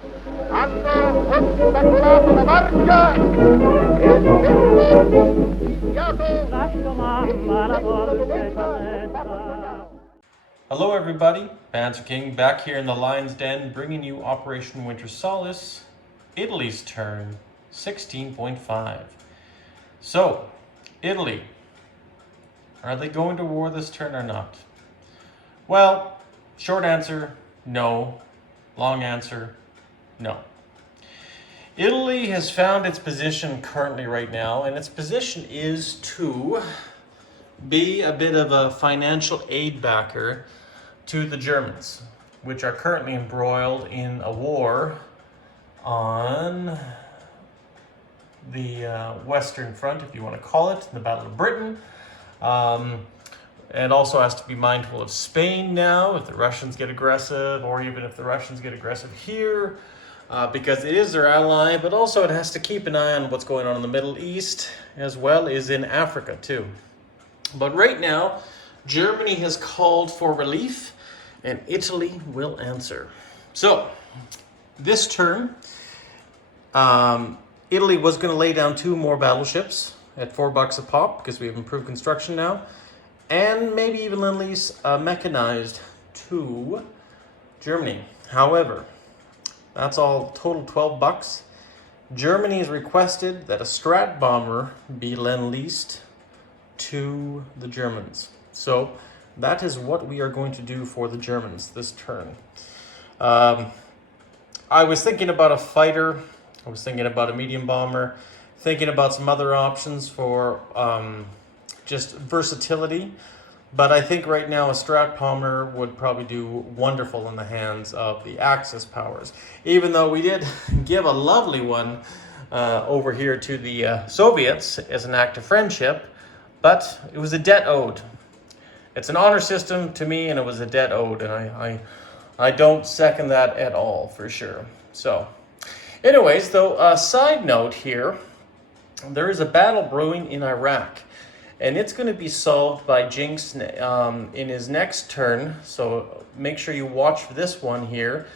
Hanno ostacolato la barca e il vento fischiato. Lascio mamma la dolce cadenza. Hello everybody, Banter King back here in the Lion's Den bringing you Operation Winter Solace, Italy's turn, 16.5. So, Italy, are they going to war this turn or not? Well, short answer, no. Long answer, no. Italy has found its position currently right now, and its position is to be a bit of a financial aid backer to the Germans, which are currently embroiled in a war on the Western Front, if you want to call it, the Battle of Britain. And also has to be mindful of Spain now, if the Russians get aggressive, or even if the Russians get aggressive here, because it is their ally, but also it has to keep an eye on what's going on in the Middle East, as well as in Africa too. But right now, Germany has called for relief, and Italy will answer. So, this turn, Italy was going to lay down 2 more battleships at $4 a pop, because we have improved construction now, and maybe even lend-lease mechanized to Germany. However, that's all total $12. Germany has requested that a Strat bomber be lend-leased to the Germans. So that is what we are going to do for the Germans this turn. I was thinking about a fighter. I was thinking about a medium bomber. Thinking about some other options for just versatility. But I think right now a Strat bomber would probably do wonderful in the hands of the Axis powers. Even though we did give a lovely one over here to the Soviets as an act of friendship, but it was a debt owed. It's an honor system to me, and it was a debt owed, and I don't second that at all, for sure. So, anyways, though, a side note here, there is a battle brewing in Iraq, and it's going to be solved by Jinx in his next turn, so make sure you watch for this one here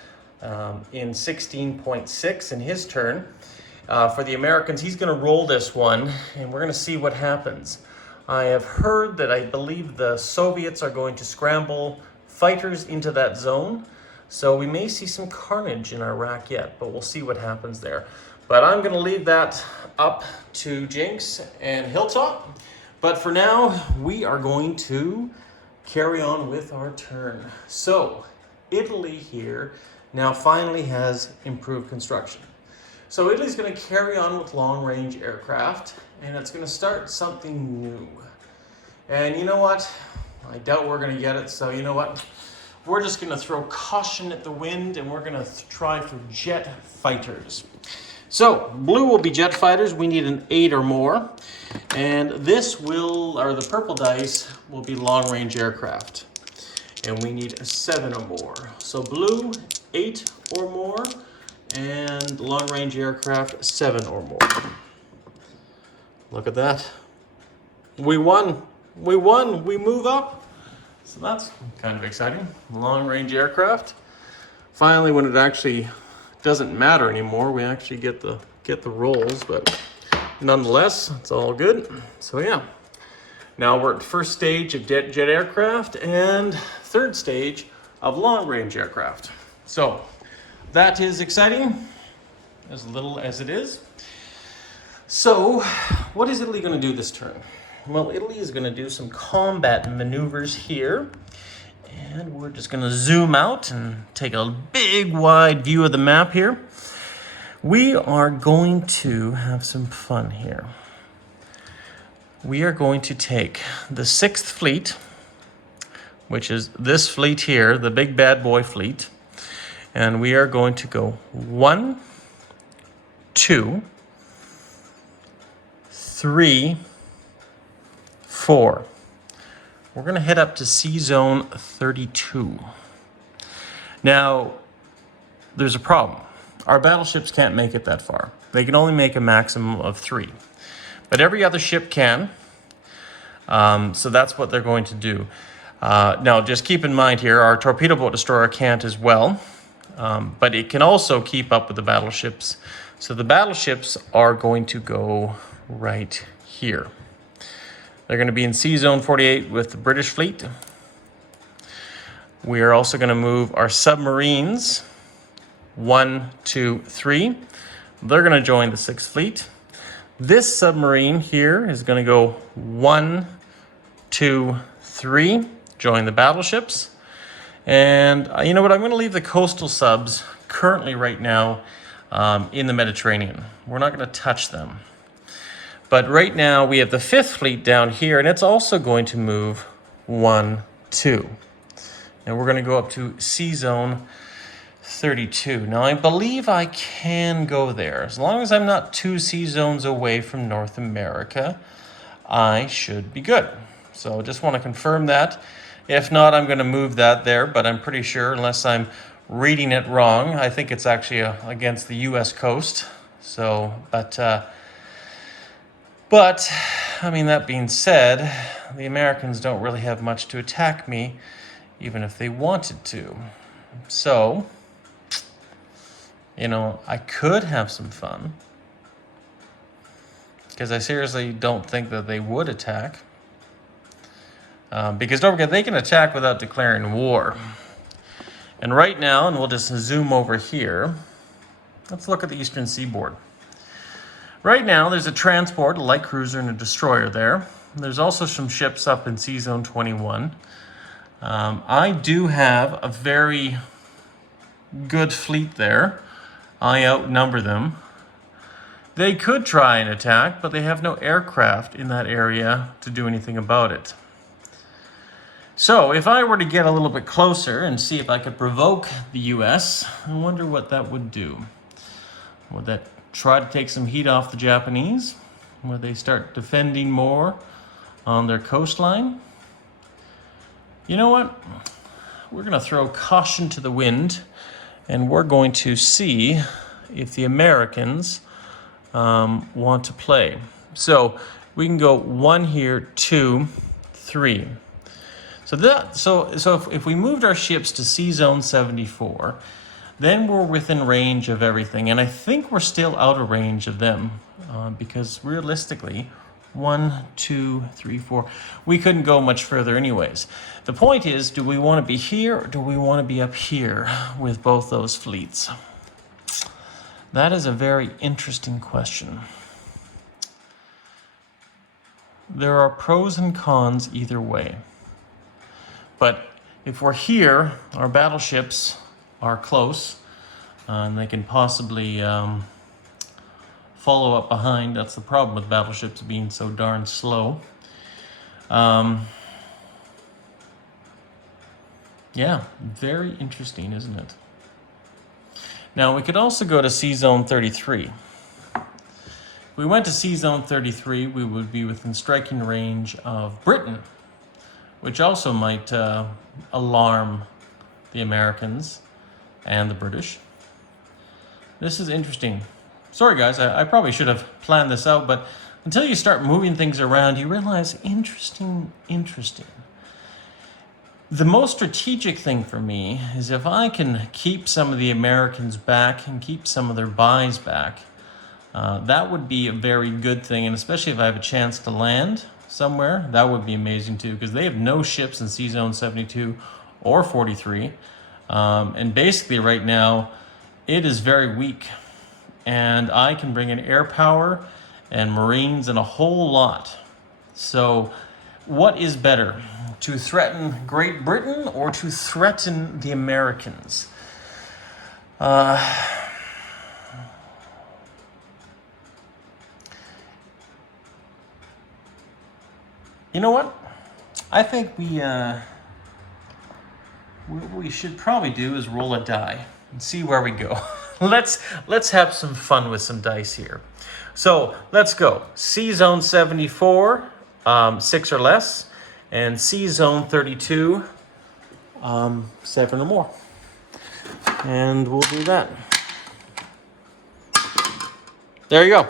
in 16.6 in his turn. For the Americans, he's going to roll this one, and we're going to see what happens. I have heard that I believe the Soviets are going to scramble fighters into that zone. So we may see some carnage in Iraq yet, but we'll see what happens there. But I'm going to leave that up to Jinx and Hilltop. But for now, we are going to carry on with our turn. So Italy here now finally has improved construction. So Italy's going to carry on with long-range aircraft, and it's going to start something new. And you know what? I doubt we're going to get it, so you know what? We're just going to throw caution at the wind, and we're going to try for jet fighters. So, blue will be jet fighters. We need an 8 or more. And this will, or the purple dice, will be long-range aircraft. And we need a 7 or more. So blue, 8 or more. And long-range aircraft, 7 or more. Look at that. We won. We won. We move up. So that's kind of exciting. Long-range aircraft. Finally, when it actually doesn't matter anymore, we actually get the rolls, but nonetheless, it's all good. So yeah. Now we're at the first stage of jet aircraft and third stage of long-range aircraft. So that is exciting, as little as it is. So, what is Italy going to do this turn? Well, Italy is going to do some combat maneuvers here. And we're just going to zoom out and take a big, wide view of the map here. We are going to have some fun here. We are going to take the 6th Fleet, which is this fleet here, the big bad boy fleet. And we are going to go 1, 2, 3, 4. We're going to head up to Sea Zone 32. Now, there's a problem. Our battleships can't make it that far. They can only make a maximum of 3. But every other ship can. So that's what they're going to do. Now, just keep in mind here, our torpedo boat destroyer can't as well. but it can also keep up with the battleships. So the battleships are going to go right here. They're going to be in Sea Zone 48 with the British fleet. We are also going to move our submarines, 1, 2, 3. They're going to join the 6th Fleet. This submarine here is going to go 1, 2, 3, join the battleships. And you know what? I'm going to leave the coastal subs currently right now in the Mediterranean. We're not going to touch them. But right now we have the 5th Fleet down here, and it's also going to move 1, 2. And we're going to go up to Sea Zone 32. Now, I believe I can go there. As long as I'm not 2 sea zones away from North America, I should be good. So just want to confirm that. If not, I'm going to move that there, but I'm pretty sure, unless I'm reading it wrong, I think it's actually against the U.S. coast. So, but, I mean, that being said, the Americans don't really have much to attack me, even if they wanted to. So, you know, I could have some fun, because I seriously don't think that they would attack. Because don't forget, they can attack without declaring war. And right now, and we'll just zoom over here, let's look at the eastern seaboard. Right now, there's a transport, a light cruiser, and a destroyer there. There's also some ships up in Sea Zone 21. I do have a very good fleet there. I outnumber them. They could try and attack, but they have no aircraft in that area to do anything about it. So if I were to get a little bit closer and see if I could provoke the US, I wonder what that would do. Would that try to take some heat off the Japanese? Would they start defending more on their coastline? You know what? We're going to throw caution to the wind, and we're going to see if the Americans want to play. So we can go 1 here, 2, 3. So if we moved our ships to Sea Zone 74, then we're within range of everything. And I think we're still out of range of them because realistically, 1, 2, 3, 4, we couldn't go much further anyways. The point is, do we want to be here or do we want to be up here with both those fleets? That is a very interesting question. There are pros and cons either way. But if we're here, our battleships are close, and they can possibly follow up behind. That's the problem with battleships being so darn slow. Yeah, very interesting, isn't it? Now, we could also go to Sea Zone 33. If we went to Sea Zone 33, we would be within striking range of Britain, which also might alarm the Americans and the British. This is interesting. Sorry guys, I probably should have planned this out, but until you start moving things around, you realize, interesting. The most strategic thing for me is if I can keep some of the Americans back and keep some of their buys back, that would be a very good thing, and especially if I have a chance to land somewhere, that would be amazing too, because they have no ships in Sea Zone 72 or 43, and basically right now it is very weak, and I can bring in air power and Marines and a whole lot. So what is better, to threaten Great Britain or to threaten the Americans? You know what? I think what we should probably do is roll a die and see where we go. Let's have some fun with some dice here. So let's go. Sea Zone 74, 6 or less, and Sea Zone 32, 7 or more. And we'll do that. There you go.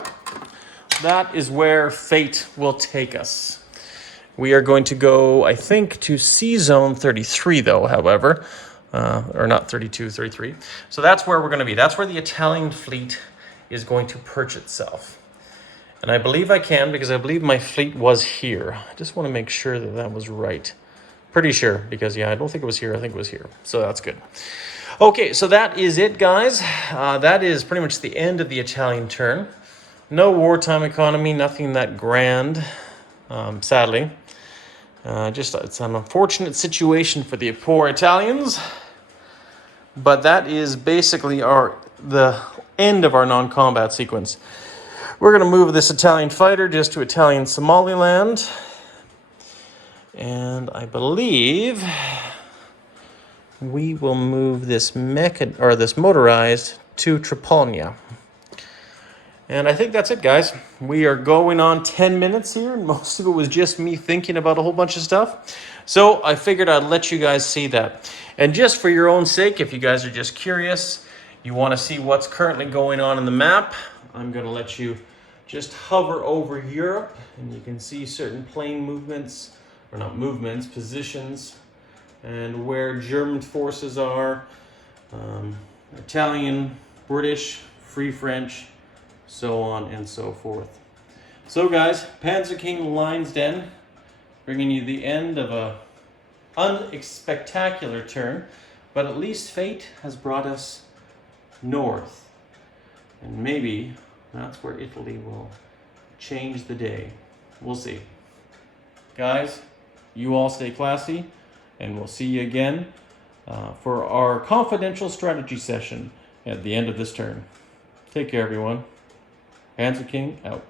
That is where fate will take us. We are going to go, I think, to Sea Zone 33, though, however. or not 32, 33. So that's where we're going to be. That's where the Italian fleet is going to perch itself. And I believe I can because I believe my fleet was here. I just want to make sure that that was right. Pretty sure because, yeah, I don't think it was here. I think it was here. So that's good. Okay, so that is it, guys. That is pretty much the end of the Italian turn. No wartime economy, nothing that grand, sadly. Just it's an unfortunate situation for the poor Italians. But that is basically the end of our non-combat sequence. We're going to move this Italian fighter just to Italian Somaliland. And I believe we will move this motorized to Trapolnia. And I think that's it, guys. We are going on 10 minutes here, and most of it was just me thinking about a whole bunch of stuff. So I figured I'd let you guys see that. And just for your own sake, if you guys are just curious, you want to see what's currently going on in the map, I'm going to let you just hover over Europe, and you can see certain plane movements, or not movements, positions, and where German forces are, Italian, British, Free French, so on and so forth. So guys, Panzer King Linsden, bringing you the end of a unspectacular turn, but at least fate has brought us north. And maybe that's where Italy will change the day. We'll see. Guys, you all stay classy, and we'll see you again for our confidential strategy session at the end of this turn. Take care, everyone. Panzer King out.